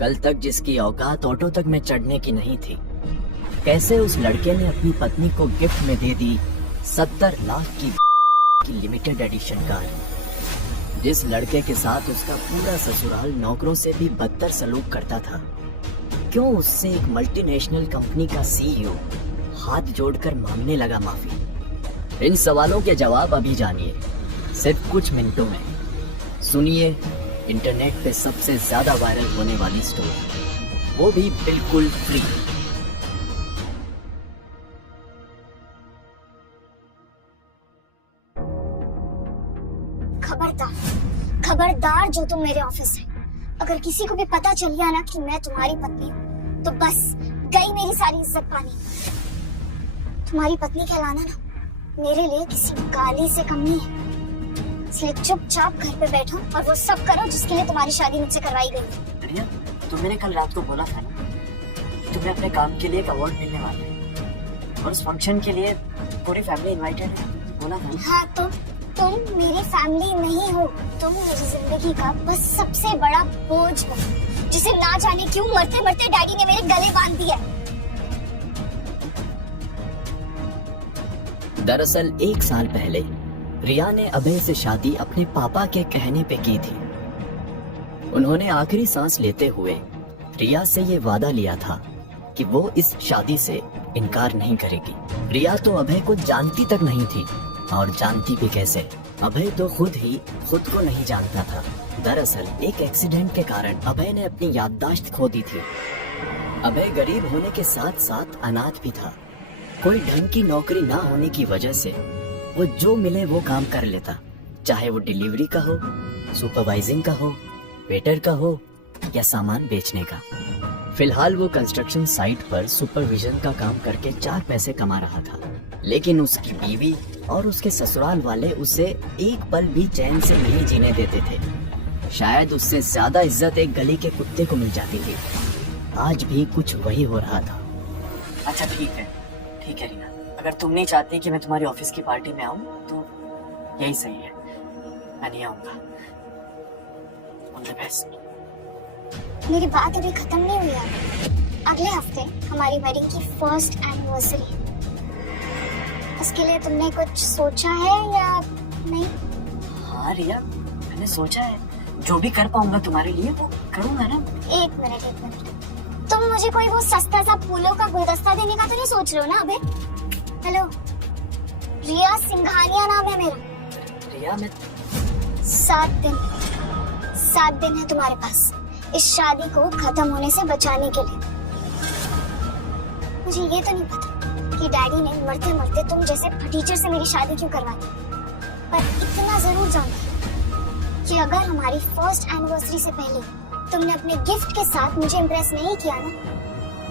कल तक जिसकी औकात ऑटो तक में चढ़ने की नहीं थी, कैसे उस लड़के ने अपनी पत्नी को गिफ्ट में दे दी 70 लाख की लिमिटेड एडिशन कार। जिस लड़के के साथ उसका पूरा ससुराल नौकरों से भी बदतर सलूक करता था, क्यों उससे एक मल्टीनेशनल कंपनी का सीईओ हाथ जोड़कर मांगने लगा माफी? इन सवालों के जवाब अभी जानिए, सिर्फ कुछ मिनटों में। सुनिए इंटरनेट पे सबसे ज्यादा वायरल होने वाली स्टोरी, वो भी बिल्कुल फ्री। खबरदार जो तुम मेरे ऑफिस है, अगर किसी को भी पता चल गया ना कि मैं तुम्हारी पत्नी हूँ तो बस गई मेरी सारी इज्जत पानी। तुम्हारी पत्नी कहलाना ना मेरे लिए किसी गाली से कम नहीं है, इसलिए चुपचाप घर पे बैठो और वो सब करो जिसके लिए तुम्हारी शादी मुझसे करवाई गई। रिया, तुमने कल रात को बोला था ना तुम्हें अपने काम के लिए एक अवार्ड मिलने वाला है और उस फंक्शन के लिए पूरी फैमिली इनवाइटेड है, बोला था। हाँ, तुम मेरी फैमिली नहीं हो, तुम मेरी जिंदगी का बस सबसे बड़ा बोझ हो, जिसे ना जाने क्यों मरते मरते डैडी ने मेरे गले बांध दिया। दरअसल 1 साल पहले रिया ने अभय से शादी अपने पापा के कहने पे की थी। उन्होंने आखिरी सांस लेते हुए रिया से ये वादा लिया था कि वो इस शादी से इनकार नहीं करेगी। रिया तो अभय को जानती तक नहीं थी, और जानती भी कैसे, अभय तो खुद ही खुद को नहीं जानता था। दरअसल एक एक्सीडेंट के कारण अभय ने अपनी याददाश्त खो दी थी। अभय गरीब होने के साथ साथ अनाथ भी था। कोई ढंग की नौकरी ना होने की वजह से वो जो मिले वो काम कर लेता, चाहे वो डिलीवरी का हो, सुपरवाइजिंग का हो, वेटर का हो या सामान बेचने का। फिलहाल वो कंस्ट्रक्शन साइट पर सुपरविजन का काम करके 4 पैसे कमा रहा था, लेकिन उसकी बीवी और उसके ससुराल वाले उसे एक पल भी चैन से नहीं जीने देते थे। शायद उससे ज्यादा इज्जत एक गली के कुत्ते को मिल जाती थी। आज भी कुछ वही हो रहा था। अच्छा ठीक है रीना, अगर तुम नहीं चाहती कि मैं तुम्हारी ऑफिस की पार्टी में आऊं तो यही सही है, मैं नहीं आऊंगा। All the best. मेरी बात अभी खत्म नहीं हुई है। अगले हफ्ते हमारी वेडिंग की फर्स्ट एनिवर्सरी है। इसके लिए तुमने कुछ सोचा है या नहीं? हाँ रिया, मैंने सोचा है, जो भी कर पाऊंगा तुम्हारे लिए वो करूंगा ना। एक मिनट, तुम मुझे कोई वो सस्ता सा फूलों का गुलदस्ता देने का तो नहीं सोच रहे हो ना? अबे हेलो, रिया सिंघानिया नाम है मेरा। रिया, मैं 7 दिन है तुम्हारे पास इस शादी को खत्म होने से बचाने के लिए। मुझे ये तो नहीं पता कि डैडी ने मरते मरते तुम जैसे फटीचर से मेरी शादी क्यों करवा दी, पर इतना जरूर जानती कि अगर हमारी फर्स्ट एनिवर्सरी से पहले तुमने अपने गिफ्ट के साथ मुझे इम्प्रेस नहीं किया ना,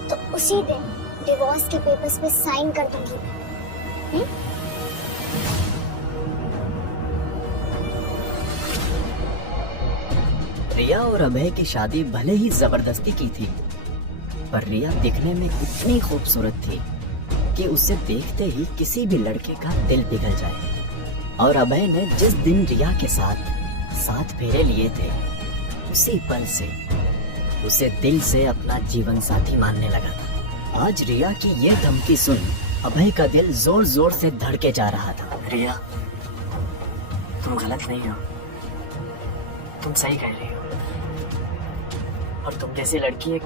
तो उसी दिन डिवोर्स के पेपर्स पे साइन कर दूंगी। रिया और अभय की शादी भले ही जबरदस्ती की थी, पर रिया दिखने में इतनी खूबसूरत थी कि उसे देखते ही किसी भी लड़के का दिल पिघल जाए। और अभय ने जिस दिन रिया के साथ 7 फेरे लिए थे, उसी पल से उसे दिल से अपना जीवन साथी मानने लगा था। आज रिया की ये धमकी सुन अभय का दिल जोर जोर से धड़के जा रहा था। रिया, तुम गलत नहीं हो, तुम सही कह रही हो, और तुम जैसी लड़की एक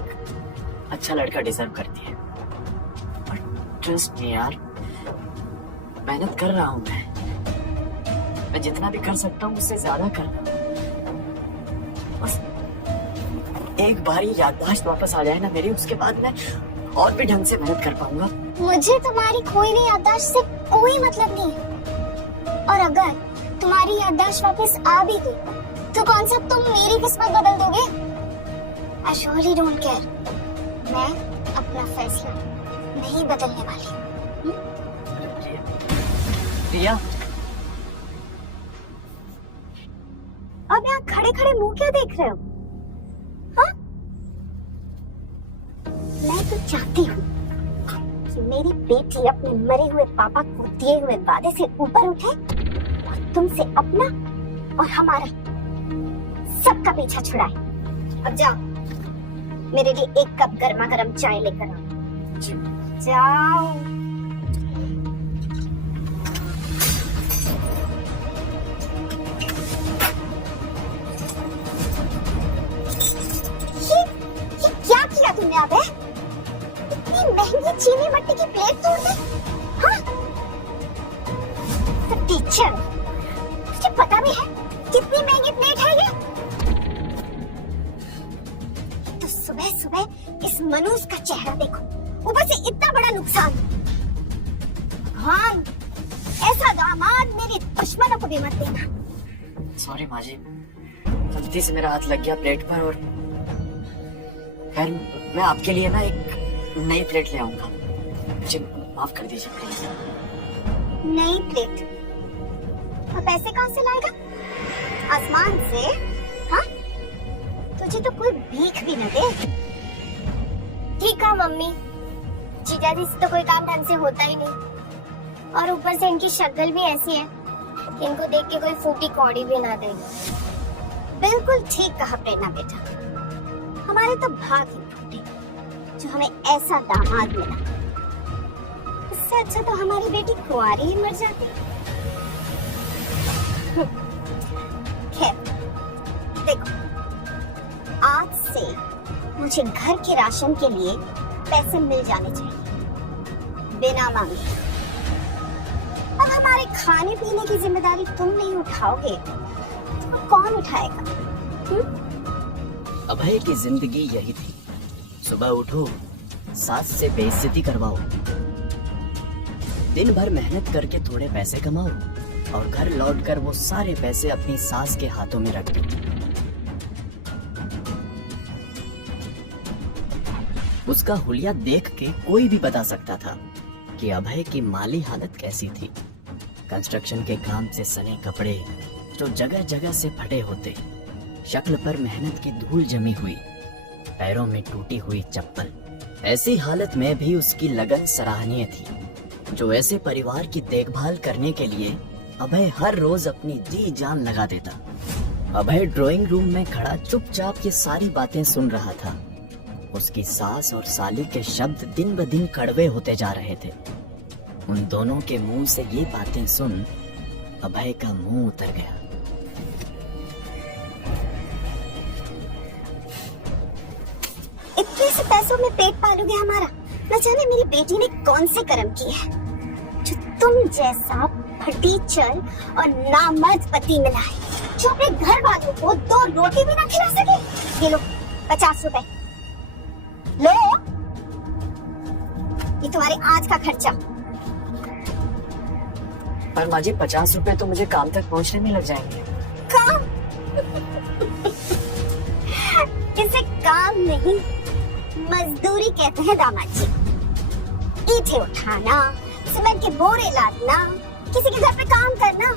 अच्छा लड़का डिजर्व करती है। और ट्रस्ट मी यार, मेहनत कर रहा हूं मैं जितना भी कर सकता हूँ उससे ज्यादा कर रहा हूँ। बस एक बार ये याददाश्त वापस आ जाए ना मेरी, उसके बाद मैं और भी ढंग से मेहनत कर पाऊंगा। मुझे तुम्हारी खोई हुई याददाश्त से कोई मतलब नहीं है, और अगर तुम्हारी याददाश्त वापस आ भी गई तो कौन सा तुम मेरी किस्मत बदल दोगे? I surely don't care. मैं अपना फैसला नहीं बदलने वाली। रिया, अब यहाँ खड़े खड़े मुंह क्यों देख रहे हो? हाँ? मैं तो चाहती हूँ कि मेरी बेटी अपने मरे हुए पापा को दिए हुए वादे से ऊपर उठे और तुमसे अपना और हमारा सबका पीछा छुड़ाए। अब जाओ, मेरे लिए एक कप गर्मा गर्म चाय लेकर आओ। जी। जाओ। ये क्या किया तुमने अबे? इतनी महंगी चीनी मट्टी की प्लेट तोड़ दी? हाँ? तो टीचर, तुझे पता भी है कितनी महंगी प्लेट है ये? तो सुबह सुबह इस मनूस का चेहरा देखो, ऊपर से इतना बड़ा नुकसान। भगवान, ऐसा दामाद मेरे दुश्मनों को भी मत देना। सॉरी माँ जी, गलती से मेरा हाथ लग गया प्लेट पर। और खैर, मैं आपके लिए ना एक नई प्लेट ले आऊंगा। मुझे माफ कर दीजिए प्लीज। नई प्लेट? और पैसे कहाँ से लाएगा? आसमान से? हाँ? तुझे तो कोई भीख भी न दे। ठीक है मम्मी, जीजा जी से तो कोई काम ढंग से होता ही नहीं, और ऊपर से इनकी शक्ल भी ऐसी है, इनको देख के कोई फूटी कौड़ी भी ना दे। बिल्कुल ठीक कहा प्रेरणा बेटा, हमारे तो भाग ही फूटे जो हमें ऐसा दामाद मिला। इससे अच्छा तो हमारी बेटी कुंवारी ही मर जाती। खैर देखो, आज से मुझे घर के राशन के लिए पैसे मिल जाने चाहिए बिना मांगे। अब हमारे खाने पीने की जिम्मेदारी तुम नहीं उठाओगे तो कौन उठाएगा? अभय की जिंदगी यही थी, सुबह उठो, सास से बेइज्जती करवाओ, दिन भर मेहनत करके थोड़े पैसे कमाओ और घर लौटकर वो सारे पैसे अपनी सास के हाथों में रख दो। उसका हुलिया देख के कोई भी बता सकता था कि अभय की माली हालत कैसी थी। कंस्ट्रक्शन के काम से सने कपड़े जो जगह जगह से फटे होते, शक्ल पर मेहनत की धूल जमी हुई, पैरों में टूटी हुई चप्पल। ऐसी हालत में भी उसकी लगन सराहनीय थी। जो ऐसे परिवार की देखभाल करने के लिए अभय हर रोज अपनी जी जान लगा देता। अभय ड्राइंग रूम में खड़ा चुपचाप ये सारी बातें सुन रहा था। उसकी सास और साली के शब्द दिन ब दिन कड़वे होते जा रहे थे। उन दोनों के मुंह से ये बातें सुन अभय का मुंह उतर गया। इतने से पैसों में पेट पालोगे हमारा? न जाने मेरी बेटी ने कौन से कर्म किए हैं जो तुम जैसा फटीचर और नामर्द पति मिला है, जो अपने घर वालों को 2 रोटी भी ना खिला सके। ये लो 50 रुपए लो, ये तुम्हारे आज का खर्चा। पर माँ जी, 50 रुपए तो मुझे काम तक पहुँचने में लग जाएंगे। काम? इसे काम नहीं, मजदूरी कहते हैं दामाद जी। ईंटें उठाना, सीमेंट के बोरे लादना, किसी के घर पे काम करना,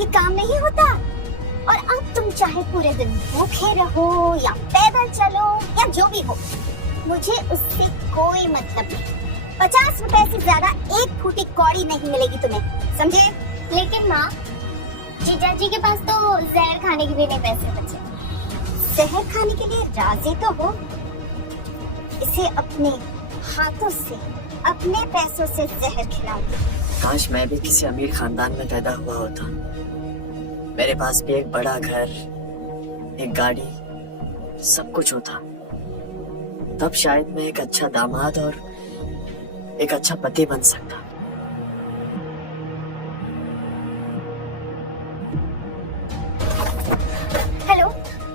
ये काम नहीं होता। और अब तुम चाहे पूरे दिन भूखे रहो या पैदल चलो या जो भी हो, मुझे उससे कोई मतलब नहीं। 50 रुपए से ज्यादा एक फूटी कौड़ी नहीं मिलेगी तुम्हें, समझे? लेकिन माँ, जीजा जी के पास तो जहर खाने के भी नहीं पैसे बचे। जहर खाने के लिए राजी तो हो? इसे अपने हाथों से, अपने पैसों से जहर खिलाऊंगी। काश मैं भी किसी अमीर खानदान में पैदा हुआ होता। मेरे पास भी एक बड़ा घर, एक गाड़ी, सब कुछ होता। तब शायद मैं एक अच्छा दामाद और एक अच्छा पति बन सकता। हेलो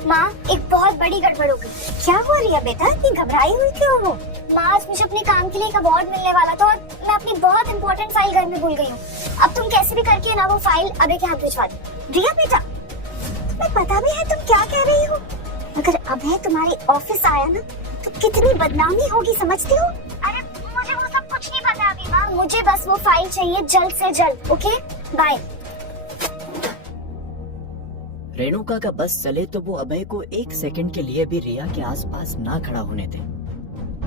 माँ, एक बहुत बड़ी गड़बड़ हो गई। क्या हुआ रिया बेटा, इतनी घबराई हुई क्यों हो? माँ, आज मुझे अपने काम के लिए एक अवार्ड मिलने वाला था और मैं अपनी बहुत इंपॉर्टेंट फाइल घर में भूल गई हूँ। अब तुम कैसे भी करके ना वो फाइल अभय के हाथ भिजवा दो। रिया बेटा, तुम्हें पता भी है तुम क्या कह रही हो? अगर अभय तुम्हारे ऑफिस आया ना तो कितनी बदनामी होगी, समझती हो? अरे मुझे वो सब कुछ नहीं पता अभी माँ, मुझे बस वो फाइल चाहिए जल्द से जल्द। Okay bye. रेणुका का बस चले तो वो अभय को 1 सेकंड के लिए भी रिया के आसपास ना खड़ा होने दे।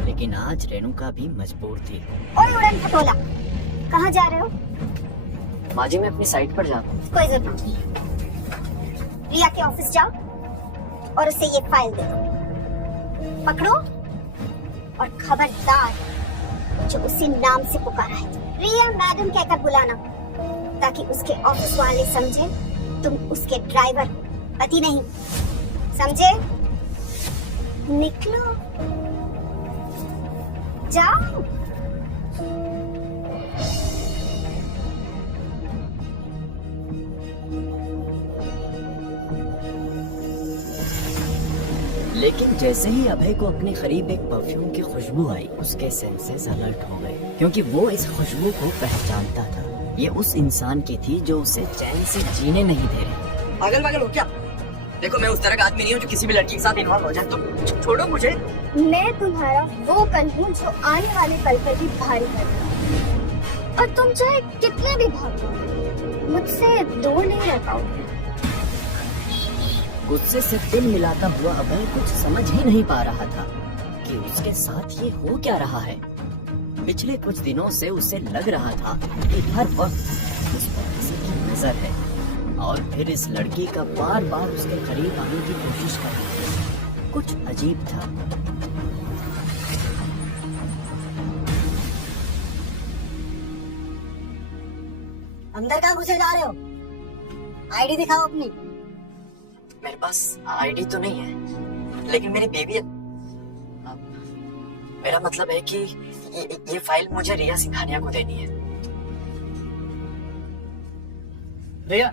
लेकिन आज रेणुका भी मजबूर थी। और उड़न खटोला, कहाँ जा रहे हो? माँ जी, मैं अपनी साइट पर जाता हूँ। कोई जरूरत नहीं। रिया के ऑफिस जाओ और उसे ये फाइल दे दो। पकड़ो और खबरदार जो उसी नाम से पुकारा है रिया मैडम कहकर बुलाना, ताकि उसके ऑफिस वाले समझे तुम उसके ड्राइवर पति नहीं। समझे? निकलो, जाओ। लेकिन जैसे ही अभय को अपने करीब एक परफ्यूम की खुशबू आई, उसके सेंसेस अलर्ट हो गए, क्योंकि वो इस खुशबू को पहचानता था। ये उस इंसान की थी जो उसे चैन से जीने नहीं दे रही। पागल पागल हो क्या? देखो मैं उस तरह का आदमी नहीं हूँ जो किसी भी लड़की के साथ इन्वॉल्व हो जाए। तुम छोड़ो मुझे। मैं तुम्हारा वो कल हूँ जो आने वाले कल पर भी भारी कर, और तुम चाहे कितने भी भागो मुझसे दूर नहीं रह पाओगे। गुस्से से दिल मिलाता हुआ अभय कुछ समझ ही नहीं पा रहा था कि उसके साथ ये हो क्या रहा है। पिछले कुछ दिनों से उसे लग रहा था कि हर वक्त उस पर किसी की नजर है, और फिर इस लड़की का बार बार उसके करीब आने की कोशिश करना कुछ अजीब था। अंदर कहाँ घुसे जा रहे हो? आईडी दिखाओ अपनी। मेरे पास आईडी तो नहीं है, लेकिन मेरी बेबी है। मेरा मतलब है कि ये फाइल मुझे रिया सिंघानिया को देनी है। रिया,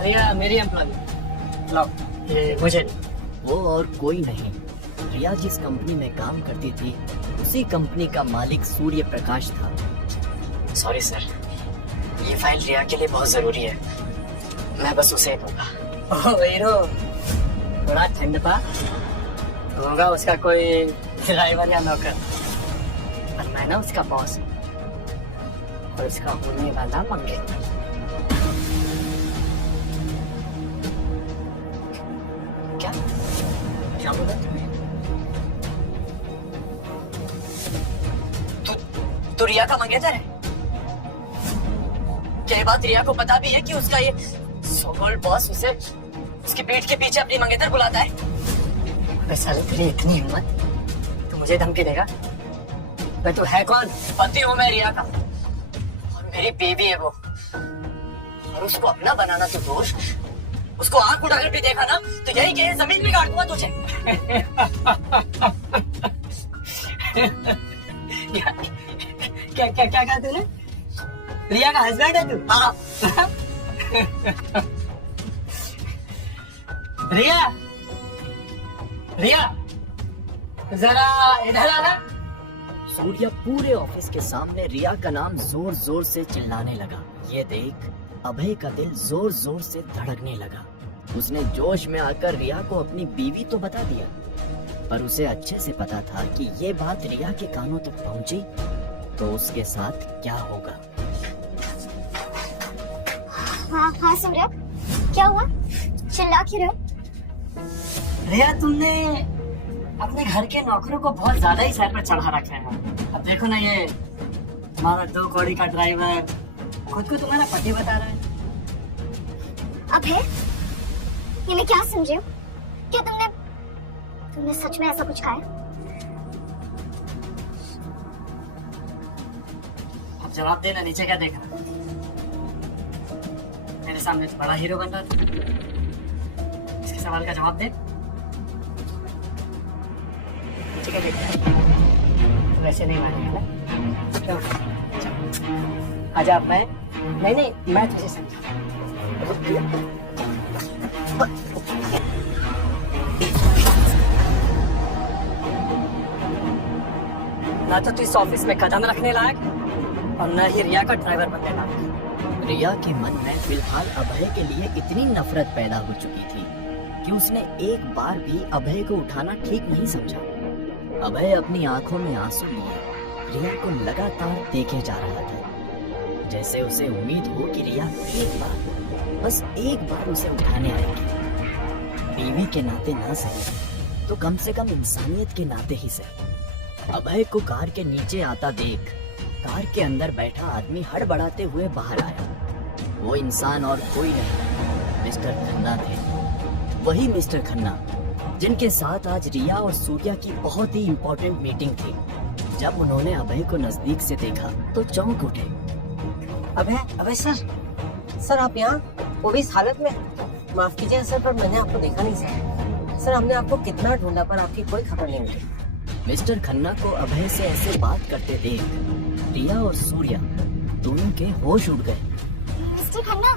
रिया मेरी एम्प्लॉय। लो, ये मुझे नहीं। वो और कोई नहीं, रिया जिस कंपनी में काम करती थी उसी कंपनी का मालिक सूर्य प्रकाश था। सॉरी सर, ये फाइल रिया के लिए बहुत जरूरी है। मैं बस उसे दूंगा। ओह हीरो, थोड़ा ठंड पा होगा उसका कोई ड्राइवर या नौकर, पर मैं ना उसका बॉस हूँ और उसका होने वाला मंगेतर। क्या क्या बोला तुमने? तू रिया का मंगेतर है? क्या ये बात रिया को पता भी है कि उसका ये सो-कॉल्ड बॉस उसे उसकी पीठ के पीछे अपनी मंगेतर बुलाता है? अबे साले, तेरी इतनी हिम्मत, तू मुझे धमकी देगा? मैं तू है कौन? पति हूँ मैं रिया का, और मेरी बेबी है वो, और उसको अपना बनाना तो दोष, उसको आंख उठाकर भी देखा ना तो यही कि जमीन में गाड़ दूंगा तुझे। क्या क्या क्या कहा तूने? रिया का हस्बैंड है तू? हाँ। रिया, रिया जरा इधर आना। सूर्य पूरे ऑफिस के सामने रिया का नाम जोर जोर से चिल्लाने लगा। ये देख अभय का दिल जोर जोर से धड़कने लगा। उसने जोश में आकर रिया को अपनी बीवी तो बता दिया, पर उसे अच्छे से पता था कि ये बात रिया के कानों तक पहुंची तो उसके साथ क्या होगा। हाँ हाँ सूर्य, क्या हुआ? चिल्ला क्यों रहे हो? रिया, तुमने अपने घर के नौकरों को बहुत ज्यादा ही सर पर चढ़ा रखा है। अब देखो ना, ये तुम्हारा 2 कौड़ी का ड्राइवर खुद को तुम्हारा पति बता रहा है। अभय, ये मैं क्या समझ रही हूँ? क्या तुमने सच में ऐसा कुछ खाया? अब जवाब देना, नीचे क्या देख रहा? मेरे सामने तो बड़ा हीरो बन रहा था, इसके सवाल का जवाब दे। नीचे क्या देख रहा? तो वैसे नहीं मानेगा ना? क्यों? आजा, मैं नहीं मैं तुझे समझा। ना तो तू इस ऑफिस में कदम रखने लायक और न ही रिया का ड्राइवर बनने लायक। रिया के मन में फिलहाल अभय के लिए इतनी नफरत पैदा हो चुकी थी कि उसने एक बार भी अभय को उठाना ठीक नहीं समझा। अभय अपनी आंखों में आंसू लिए रिया को लगातार देखे जा रहा था, जैसे उसे उम्मीद हो कि रिया एक बार, बस एक बार उसे उठाने आएगी। बीवी के नाते ना सही तो कम से कम इंसानियत के नाते ही सही। अभय को कार के नीचे आता देख कार के अंदर बैठा आदमी हड़बड़ाते हुए बाहर आया। वो इंसान और कोई नहीं, मिस्टर खन्ना थे। वही मिस्टर खन्ना जिनके साथ आज रिया और सूर्या की बहुत ही इम्पोर्टेंट मीटिंग थी। जब उन्होंने अभय को नजदीक से देखा तो चौंक उठे। अबे सर आप यहाँ वो भी इस हालत में? माफ कीजिए सर, पर मैंने आपको देखा नहीं सर। हमने आपको कितना ढूंढा पर आपकी कोई खबर नहीं मिली। मिस्टर खन्ना को अभय से ऐसे बात करते देख रिया और सूर्या दोनों के होश उड़ गए। मिस्टर खन्ना,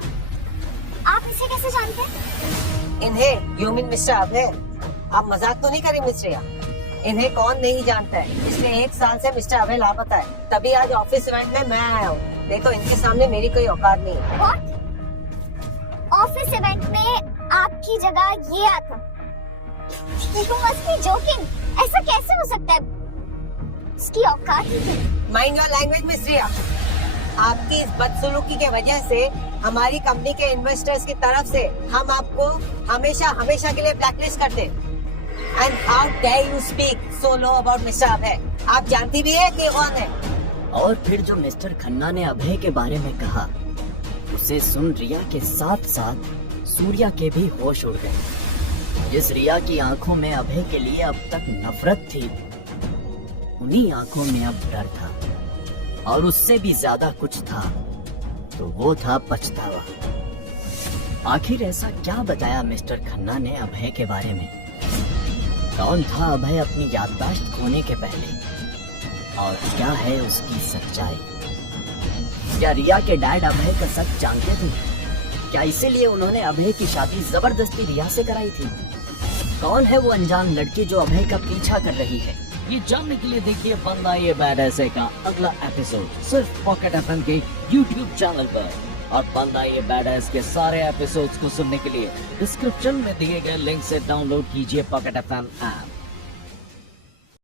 आप इसे कैसे जानते हैं? इन्हें यू मीन मिस्टर अभय? आप मजाक तो नहीं करें मिस्ट्रिया? इन्हें कौन नहीं जानता है? पिछले 1 साल से मिस्टर अभय लापता है, तभी आज ऑफिस इवेंट में मैं आया हूँ। देखो इनके सामने मेरी कोई औकात नहीं है। What? ऑफिस इवेंट में आपकी जगह ये आता? You must be joking. ऐसा कैसे हो सकता है? उसकी औकात ही नहीं। माइंड योर लैंग्वेज मिस्ट्रिया। आपकी इस बदसलूकी के वजह से हमारी कंपनी के इन्वेस्टर्स की तरफ से हम आपको हमेशा के लिए ब्लैकलिस्ट करते। And how dare you speak so low about mister Abhay? आप जानती भी है कि कौन है? और फिर जो मिस्टर खन्ना ने अभय के बारे में कहा उसे सुन रिया के साथ साथ सूर्या के भी होश उड़ गए। जिस रिया की आंखों में अभय के लिए अब तक नफरत थी, उन्हीं आंखों में अब डर था, और उससे भी ज्यादा कुछ था, तो वो था पछतावा। आखिर ऐसा क्या बताया मिस्टर खन्ना ने अभय के बारे में? कौन था अभय अपनी याददाश्त खोने के पहले, और क्या है उसकी सच्चाई? क्या रिया के डैड अभय का सच जानते थे? क्या इसीलिए उन्होंने अभय की शादी जबरदस्ती रिया से कराई थी? कौन है वो अनजान लड़की जो अभय का पीछा कर रही है? ये जानने के लिए देखिए बंदा ये बैड ऐसे का अगला एपिसोड सिर्फ पॉकेट एफएम के YouTube चैनल पर। और बंदा ये बैड ऐस के सारे एपिसोड्स को सुनने के लिए डिस्क्रिप्शन में दिए गए लिंक से डाउनलोड कीजिए पॉकेट एफएम ऐप।